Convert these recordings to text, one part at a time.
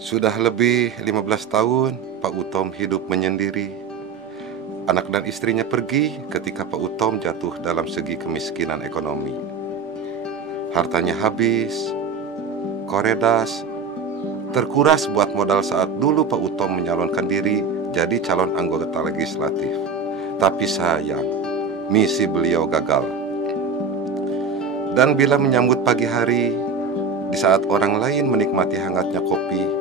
Sudah lebih 15 tahun Pak Utom hidup menyendiri. Anak dan istrinya pergi ketika Pak Utom jatuh dalam segi kemiskinan ekonomi. Hartanya habis, koredas, terkuras buat modal saat dulu Pak Utom menyalonkan diri jadi calon anggota legislatif. Tapi sayang, misi beliau gagal. Dan bila menyambut pagi hari, di saat orang lain menikmati hangatnya kopi,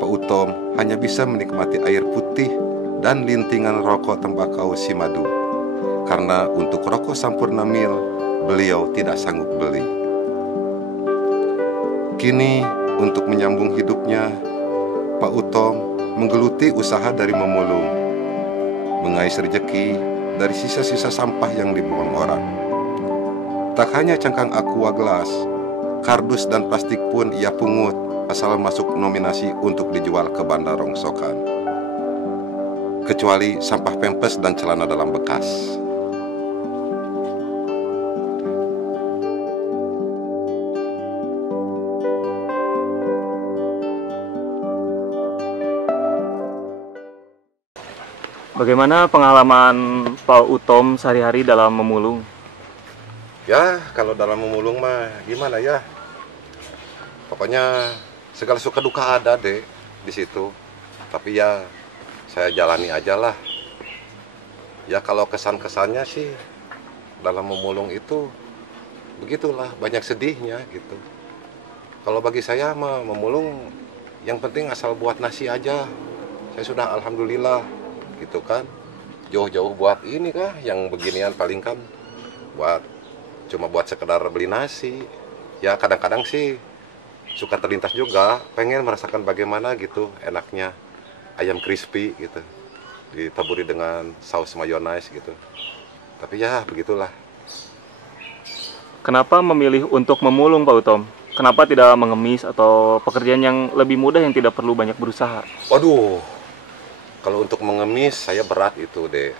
Pak Utom hanya bisa menikmati air putih dan lintingan rokok tembakau si madu. Karena untuk rokok Sampurna Mil, beliau tidak sanggup beli. Kini, untuk menyambung hidupnya, Pak Utom menggeluti usaha dari memulung, mengais rejeki dari sisa-sisa sampah yang dibuang orang. Tak hanya cangkang aqua gelas, kardus dan plastik pun ia pungut asal masuk nominasi untuk dijual ke bandar rongsokan. Kecuali sampah pempes dan celana dalam bekas. Bagaimana pengalaman Pak Utom sehari-hari dalam memulung? Ya, kalau dalam memulung mah gimana ya? Pokoknya segala suka duka ada deh di situ. Tapi ya saya jalani aja lah. Ya kalau kesan-kesannya sih dalam memulung itu begitulah, banyak sedihnya gitu. Kalau bagi saya mah memulung yang penting asal buat nasi aja. Saya sudah alhamdulillah gitu kan. Jauh-jauh buat ini kah yang beginian paling kan cuma buat sekedar beli nasi. Ya kadang-kadang sih suka terlintas juga pengen merasakan bagaimana gitu enaknya ayam crispy gitu ditaburi dengan saus mayonaise gitu. Tapi ya begitulah. Kenapa memilih untuk memulung, Pak Utom? Kenapa tidak mengemis atau pekerjaan yang lebih mudah yang tidak perlu banyak berusaha? Waduh, kalau untuk mengemis saya berat itu deh.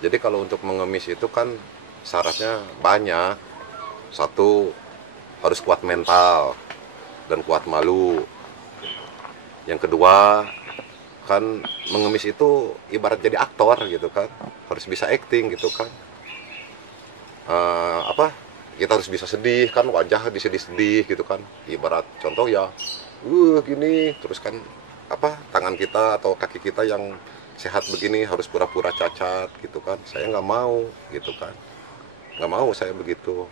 Jadi kalau untuk mengemis itu kan syaratnya banyak. Satu, harus kuat mental dan kuat malu. Yang kedua, kan mengemis itu ibarat jadi aktor gitu kan. Harus bisa acting gitu kan. Kita harus bisa sedih kan, wajah disedih-sedih gitu kan. Ibarat contoh ya, gini, terus kan tangan kita atau kaki kita yang sehat begini harus pura-pura cacat gitu kan. Saya nggak mau gitu kan, nggak mau saya begitu.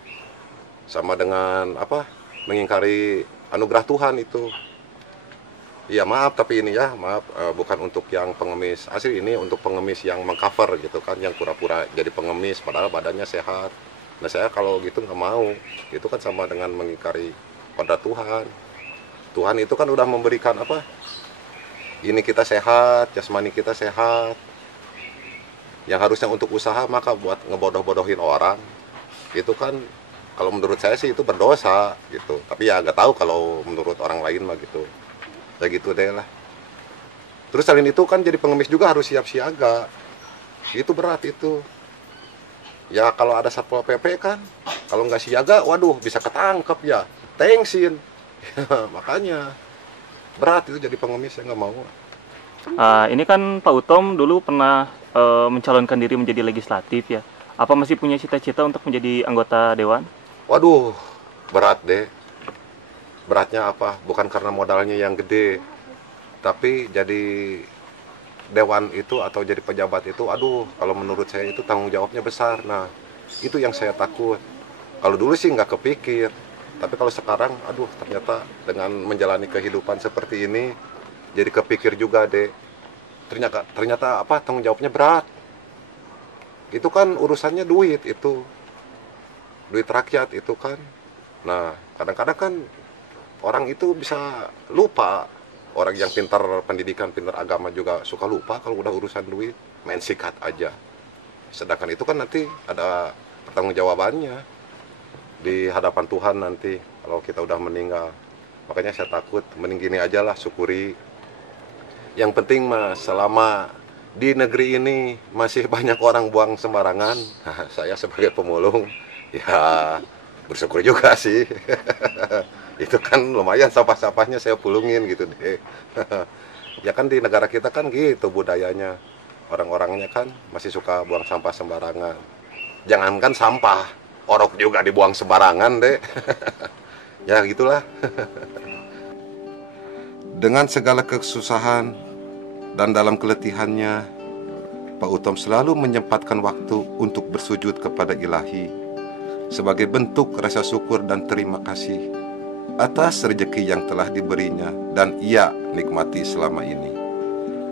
Sama dengan mengingkari anugerah Tuhan itu. Ya maaf, tapi ini ya maaf, bukan untuk yang pengemis asli, ini untuk pengemis yang mengcover gitu kan, yang pura-pura jadi pengemis padahal badannya sehat. Nah saya kalau gitu nggak mau, itu kan sama dengan mengingkari kodrat Tuhan. Tuhan itu kan udah memberikan ini kita sehat, jasmani kita sehat. Yang harusnya untuk usaha maka buat ngebodoh-bodohin orang. Itu kan kalau menurut saya sih itu berdosa gitu. Tapi ya nggak tahu kalau menurut orang lain mah gitu. Ya gitu deh lah. Terus selain itu kan jadi pengemis juga harus siap siaga. Itu berat itu. Ya kalau ada Satpol PP kan, kalau nggak siaga, waduh bisa ketangkep ya. Tengsin. Makanya berat itu jadi pengemis, saya nggak mau. Ini kan Pak Utom dulu pernah mencalonkan diri menjadi legislatif ya. Apa masih punya cita-cita untuk menjadi anggota dewan? Waduh, berat deh. Beratnya apa? Bukan karena modalnya yang gede, tapi jadi dewan itu atau jadi pejabat itu, aduh, kalau menurut saya itu tanggung jawabnya besar. Nah, itu yang saya takut. Kalau dulu sih nggak kepikir, tapi kalau sekarang, aduh, ternyata dengan menjalani kehidupan seperti ini, jadi kepikir juga deh. Ternyata tanggung jawabnya berat. Itu kan urusannya duit itu, duit rakyat itu kan. Nah, kadang-kadang kan orang itu bisa lupa. Orang yang pintar pendidikan, pintar agama juga suka lupa kalau udah urusan duit, main sikat aja. Sedangkan itu kan nanti ada pertanggungjawabannya di hadapan Tuhan nanti kalau kita udah meninggal. Makanya saya takut, mending gini aja lah, syukuri. Yang penting mah selama di negeri ini masih banyak orang buang sembarangan, saya sebagai pemulung ya bersyukur juga sih. Itu kan lumayan sampah-sampahnya saya pulungin gitu deh. Ya kan di negara kita kan gitu budayanya. Orang-orangnya kan masih suka buang sampah sembarangan. Jangankan sampah, orok juga dibuang sembarangan deh. Ya gitulah. Dengan segala kesusahan dan dalam keletihannya, Pak Utom selalu menyempatkan waktu untuk bersujud kepada Ilahi sebagai bentuk rasa syukur dan terima kasih atas rezeki yang telah diberinya dan ia nikmati selama ini.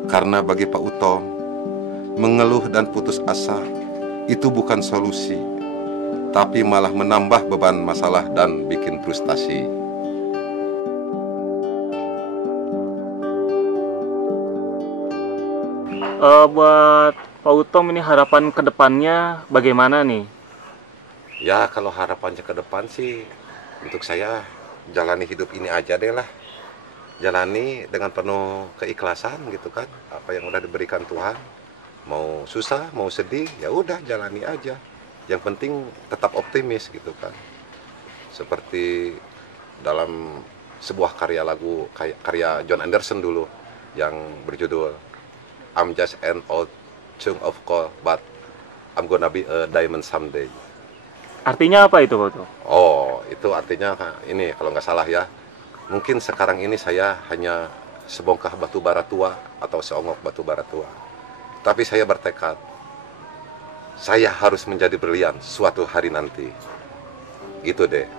Karena bagi Pak Utom, mengeluh dan putus asa itu bukan solusi, tapi malah menambah beban masalah dan bikin frustasi. Buat Pak Utom ini harapan kedepannya bagaimana nih? Ya kalau harapannya ke depan sih, untuk saya jalani hidup ini aja deh lah. Jalani dengan penuh keikhlasan gitu kan, apa yang udah diberikan Tuhan. Mau susah, mau sedih, ya udah jalani aja. Yang penting tetap optimis gitu kan. Seperti dalam sebuah karya lagu, karya John Anderson dulu yang berjudul I'm just an old chunk of coal, but I'm gonna be a diamond someday. Artinya apa itu, Pak Utom? Oh, itu artinya ini kalau nggak salah ya. Mungkin sekarang ini saya hanya sebongkah batu bara tua atau seonggok batu bara tua. Tapi saya bertekad, saya harus menjadi berlian suatu hari nanti. Gitu deh.